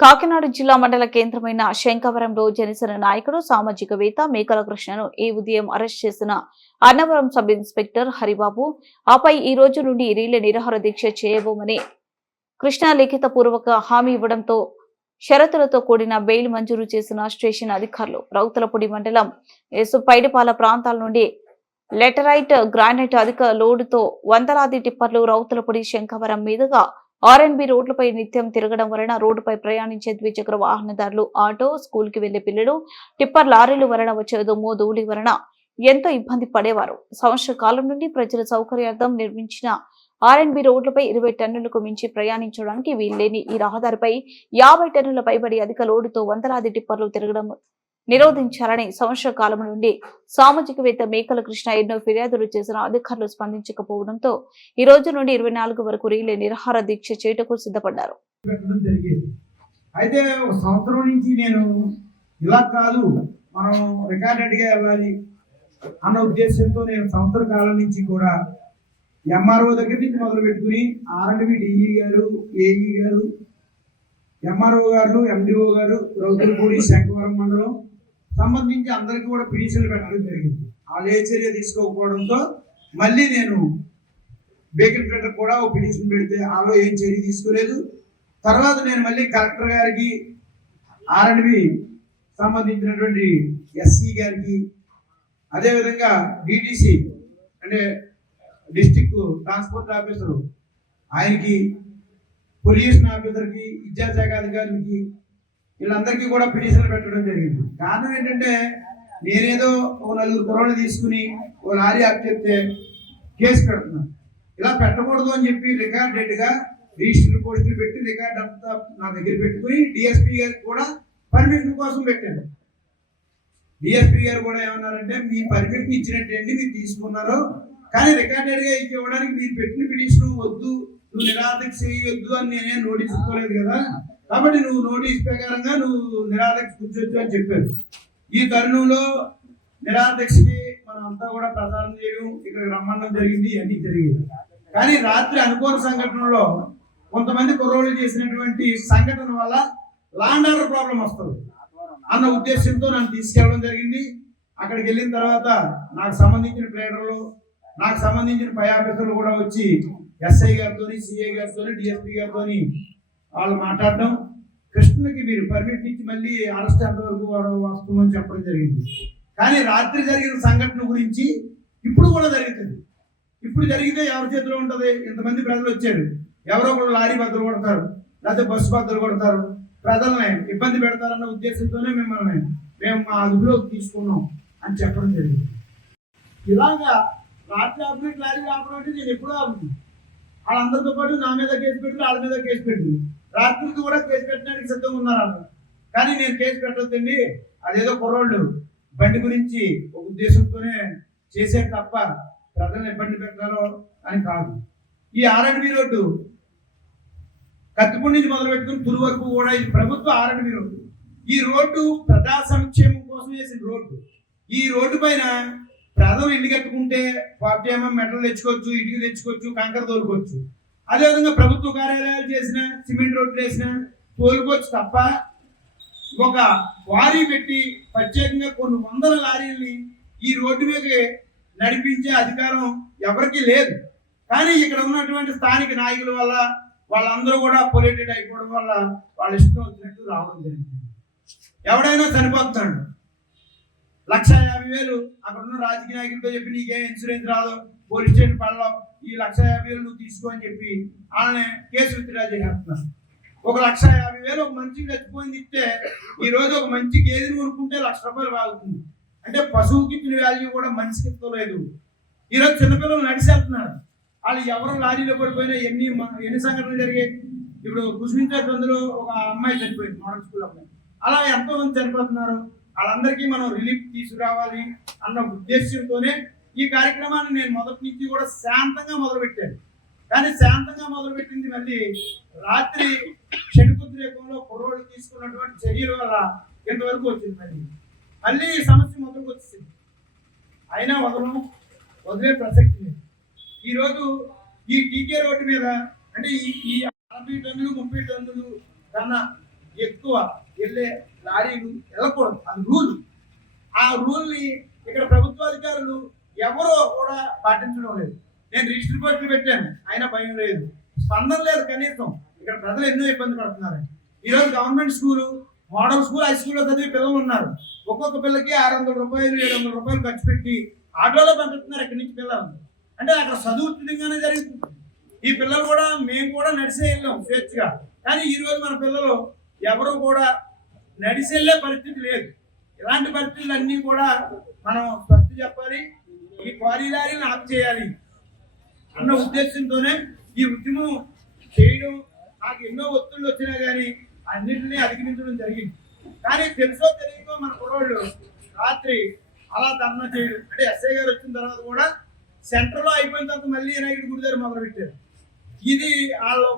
కాకినాడ జిల్లా మండల కేంద్రమైన శంకవరంలో జనసేన నాయకుడు సామాజికవేత్త మేకల కృష్ణను ఈ ఉదయం అరెస్ట్ చేసిన అన్నవరం సబ్ ఇన్స్పెక్టర్ హరిబాబు ఆపై ఈ రోజు నుండి రీలే నిరాహార దీక్ష చేయబోమని కృష్ణ లిఖిత పూర్వక హామీ ఇవ్వడంతో షరతులతో కూడిన బెయిల్ మంజూరు చేసిన స్టేషన్ అధికారులు రౌతులపూడి మండలం పైడిపాల ప్రాంతాల నుండి లెటరైట్ గ్రానైట్ అధిక లోడుతో వందలాది టిప్పర్లు రౌతులపూడి శంకవరం మీదుగా ఆర్ఎన్బి రోడ్లపై నిత్యం తిరగడం వలన రోడ్డుపై ప్రయాణించే ద్విచక్ర వాహనదారులు ఆటో స్కూల్ కి వెళ్లే పిల్లలు టిప్పర్ లారీలు వలన వచ్చే దుమ్ము ధూళి వలన ఎంతో ఇబ్బంది పడేవారు. సంవత్సర కాలం నుండి ప్రజల సౌకర్యార్థం నిర్మించిన ఆర్ఎన్బి రోడ్లపై 20 టన్నులకు మించి ప్రయాణించడానికి వీల్లేని ఈ రహదారిపై 50 టన్నుల పైబడి అధిక లోడుతో వందలాది టిప్పర్లు తిరగడం నిరోధించాలని సంవత్సర కాలం నుండి సామాజికవేత్త మేకల కృష్ణ ఎన్నో ఫిర్యాదులు చేసిన అధికారులు స్పందించకపోవడంతో ఈ రోజు నుండి 24 వరకు రీలే నిరాహార దీక్ష చేయటకు సిద్ధపడ్డారు. అయితే సంవత్సరం నుంచి నేను ఇలా కాదు మనం రికార్డెడ్ గా వెళ్ళాలి అన్న ఉద్దేశంతో నేను సంవత్సర కాలం నుంచి కూడా ఎంఆర్ఓ దగ్గర నుంచి మొదలు పెట్టుకుని ఆర్ఎండ్బి డిఈ గారు, ఏఈ గారు, ఎంఆర్ఓ గారు, ఎండిఓ గారు, రౌతులపూడి శంకవరం మండలం సంబంధించి అందరికీ కూడా పిటిషన్లు పెట్టడం జరిగింది. వాళ్ళు ఏ చర్య తీసుకోకపోవడంతో మళ్ళీ నేను బేకర్ ఫెడర్ కూడా ఒక పిటిషన్ పెడితే వాళ్ళు ఏం చర్య తీసుకోలేదు. తర్వాత నేను మళ్ళీ కలెక్టర్ గారికి, ఆర్ఎండ్బి సంబంధించినటువంటి ఎస్సీ గారికి, అదేవిధంగా డిటిసి అంటే డిస్ట్రిక్ట్ ట్రాన్స్పోర్ట్ ఆఫీసరు ఆయనకి, పొల్యూషన్ ఆఫీసర్కి, విద్యాశాఖ అధికారికి వీళ్ళందరికీ కూడా పిటిషన్లు పెట్టడం జరిగింది. కారణం ఏంటంటే నేనేదో ఒక 4 కుర్రోళ్ళు తీసుకుని ఓ లారీ ఆప్ చెప్తే కేసు పెడుతున్నాను. ఇలా పెట్టకూడదు అని చెప్పి రికార్డెడ్గా రిజిస్టర్ పోస్టులు పెట్టి రికార్డ్ అంతా నా దగ్గర పెట్టుకుని డిఎస్పీ గారికి కూడా పర్మిషన్ కోసం పెట్టాను. డిఎస్పీ గారు కూడా ఏమన్నారంటే మీ పర్మిషన్ ఇచ్చినట్టండి, మీరు తీసుకున్నారు, కానీ రికార్డెడ్గా ఇవ్వడానికి మీరు పెట్టిన పిటిషన్ వద్దు, నువ్వు నిరాదీక్ష చేయొద్దు అని నేనేం నోటీస్ ఇవ్వలేదు కదా, కాబట్టి నువ్వు నోటీస్ ప్రకారంగా నువ్వు నిరాదీక్ష కూర్చోవచ్చు అని చెప్పారు. ఈ తరుణంలో నిరాదీక్షకి మనం అంతా కూడా ప్రచారం చేయడం, ఇక్కడికి రమ్మడం జరిగింది, ఇవన్నీ జరిగింది. కానీ రాత్రి అనుకోని సంఘటనలో కొంతమంది కుర్రోళ్ళు చేసినటువంటి సంఘటన వల్ల లా అండ్ ఆర్డర్ ప్రాబ్లం వస్తుంది అన్న ఉద్దేశంతో నన్ను తీసుకెళ్ళడం జరిగింది. అక్కడికి వెళ్ళిన తర్వాత నాకు సంబంధించిన ప్లేడర్లు, నాకు సంబంధించిన పై ఆఫీసర్లు కూడా వచ్చి ఎస్ఐ గారితో, సిఐ గారితో, డిఎస్పీ గారితో వాళ్ళు మాట్లాడడం, కృష్ణకి మీరు పర్మిట్ ఇచ్చి మళ్ళీ అరెస్ట్ ఎంతవరకు వస్తుందని చెప్పడం జరిగింది. కానీ రాత్రి జరిగిన సంఘటన గురించి ఇప్పుడు కూడా జరుగుతుంది. ఇప్పుడు జరిగితే ఎవరి చేతిలో ఉంటుంది? ఇంతమంది ప్రజలు వచ్చారు, ఎవరో ఒకరు లారీ బద్దలు కొడతారు, లేకపోతే బస్సు బద్దలు కొడతారు, ప్రజల్ని ఇబ్బంది పెడతారన్న ఉద్దేశంతోనే మేము మా అదుపులోకి తీసుకున్నాం అని చెప్పడం జరిగింది. ఇలాగా రాత్రి ఆపరేట్ లారీ రావడం అంటే నేను ఎప్పుడూ ఆపుతుంది. వాళ్ళందరితో పాటు నా మీద కేసు పెట్టి, వాళ్ళ మీద కేసు పెట్టి, రాత్రికి కూడా కేసు పెట్టడానికి సిద్ధంగా ఉన్నారు వాళ్ళు. కానీ నేను కేసు పెట్టొద్దండి, అదేదో కుర్రోళ్ళు బండి గురించి ఒక ఉద్దేశంతోనే చేశారు తప్ప ప్రజలను ఇబ్బంది పెట్టాలో అని కాదు. ఈ ఆర్ఎండ్బి రోడ్డు కత్తిపూడి నుంచి మొదలు పెట్టుకుని పులి వరకు కూడా ఇది ప్రభుత్వ ఆర్ఎండ్బి రోడ్డు. ఈ రోడ్డు ప్రజా సంక్షేమం కోసం వేసిన రోడ్డు. ఈ రోడ్డు పైన ప్రజలు ఇల్లు కట్టుకుంటే 40 mm మెటల్ తెచ్చుకోవచ్చు, ఇటుక తెచ్చుకోవచ్చు, కంకర తోలుకోవచ్చు. అదేవిధంగా ప్రభుత్వ కార్యాలయాలు చేసిన, సిమెంట్ రోడ్లు వేసిన తోలుకోవచ్చు తప్ప ఒక క్వారీ పెట్టి ప్రత్యేకంగా కొన్ని వందల లారీల్ని ఈ రోడ్డు మీద నడిపించే అధికారం ఎవరికీ లేదు. కానీ ఇక్కడ ఉన్నటువంటి స్థానిక నాయకుల వల్ల వాళ్ళందరూ కూడా పొల్యూటెడ్ అయిపోవడం వల్ల వాళ్ళ ఇష్టం వచ్చినట్టు రావడం జరిగింది. ఎవడైనా చనిపోతున్నాడు, 1,50,000 అక్కడ ఉన్న రాజకీయ నాయకులతో చెప్పి నీకేం ఇన్సూరెన్స్ రాదు, పోలీస్ స్టేషన్ పడలో ఈ 1,50,000 నువ్వు తీసుకో అని చెప్పి వాళ్ళని కేసు విత్డ్రా చేసేస్తున్నారు. 1,50,000 ఒక మనిషికి చచ్చిపోయింది ఇస్తే ఈ రోజు ఒక మంచి గేదెని కొనుక్కుంటే ₹1,00,000 బాగుతుంది. అంటే పశువుకి ఇచ్చిన వాల్యూ కూడా మనిషికి ఇవ్వలేదు. ఈరోజు చిన్నపిల్లలు నడిచేస్తున్నారు, వాళ్ళు ఎవరు లారీలో పడిపోయినా ఎన్ని సంఘటనలు జరిగాయి. ఇప్పుడు కుస్మించారు అందులో ఒక అమ్మాయి చనిపోయింది, మోడల్ స్కూల్ అమ్మాయి. అలా ఎంతో మంది చనిపోతున్నారు. వాళ్ళందరికీ మనం రిలీఫ్ తీసుకురావాలి అన్న ఉద్దేశంతోనే ఈ కార్యక్రమాన్ని నేను మొదటి నుంచి కూడా శాంతంగా మొదలుపెట్టాను. కానీ శాంతంగా మొదలుపెట్టింది మళ్ళీ రాత్రి క్షణికుద్రేకంలో కుర్రోళ్ళు తీసుకున్నటువంటి చర్యల వల్ల ఇంతవరకు వచ్చింది. మళ్ళీ మళ్ళీ ఈ సమస్య మొదలుకు వచ్చింది. అయినా వదిలే ప్రసక్తి లేదు. ఈరోజు ఈ టీకే రోడ్డు మీద అంటే ఈ 40 టన్నులు 30 టన్నులు కన్నా ఎక్కువ వెళ్ళే లారీలు వెళ్ళకూడదు, అది రూల్. ఆ రూల్ని ఇక్కడ ప్రభుత్వ అధికారులు ఎవరో కూడా పాటించడం లేదు. నేను రిజిస్టర్ పోస్టులు పెట్టాను, అయినా భయం లేదు, స్పందన లేదు. కనీసం ఇక్కడ ప్రజలు ఎన్నో ఇబ్బంది పడుతున్నారు. ఈరోజు government school, model school, high స్కూల్లో చదివే పిల్లలు ఉన్నారు. ఒక్కొక్క పిల్లకి 600 రూపాయలు 700 రూపాయలు ఖర్చు పెట్టి ఆటోలో పంపిస్తున్నారు ఇక్కడి నుంచి పిల్లలు. అంటే అక్కడ చదువు ఉచితంగానే జరుగుతుంది. ఈ పిల్లలు కూడా మేము కూడా నడిసే వెళ్ళాం స్వేచ్ఛగా. కానీ ఈరోజు మన పిల్లలు ఎవరు కూడా నడిచి వెళ్ళే పరిస్థితి లేదు. ఇలాంటి పరిస్థితులు అన్నీ కూడా మనం స్వచ్ఛ చెప్పాలి, ఈ క్వారీ లారీని ఆఫ్ చేయాలి అన్న ఉద్దేశంతోనే ఈ ఉద్యమం చేయడం. నాకు ఎన్నో ఒత్తిళ్ళు వచ్చినా కానీ అన్నింటినీ అధిగమించడం జరిగింది. కానీ తెలుసో తెలియకో మన కుర్రోళ్ళు రాత్రి అలా ధర్నా చేయడం. అంటే ఎస్ఐ గారు వచ్చిన తర్వాత కూడా సెంటర్లో అయిపోయిన తర్వాత మళ్ళీ వినాయకుడి గుడి దగ్గర మొదలు పెట్టారు. ఇది వాళ్ళు